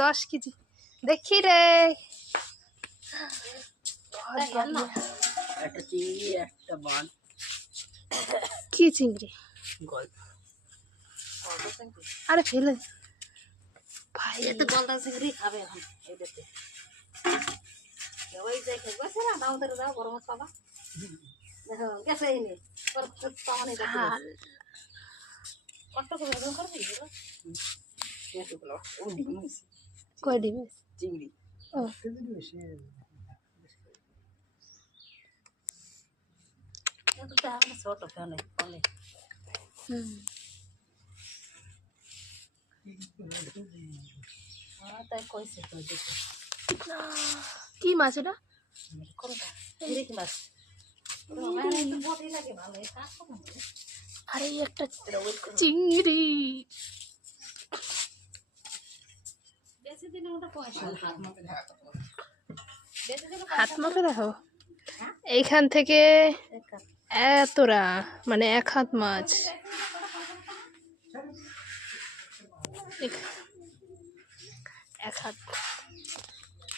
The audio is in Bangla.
10 কেজি দেখি রে। একটা চিংড়ি একটা বান। কি চিংড়ি? গল্প। আরে ফেলে ভাই, এতে গলদা চিংড়ি খাবে এখন এইটাতে। ওই যে খেয়ে না দাও ধরে দাও গরম মশলা দেখো গেছে এই নে তাহলে কত করে বেদন করবি ও ডিম কয় ডিম চিংড়ি। ও এটা আমরা ছোট ফ্যানে বলে তাই কইছে তো দেখো কি মাছ এটা? কোনটা ইলিশ মাছ। বটি লাগে ভালো এই কাজ করব। আরে একটা চিংড়ি বেশি দিন ওটা পয়সা হাত মাপে দেখা বেশি দিন হাত মাপে দেখো। এইখান থেকে এতটা মানে 1 হাত মাছ। 1 হাত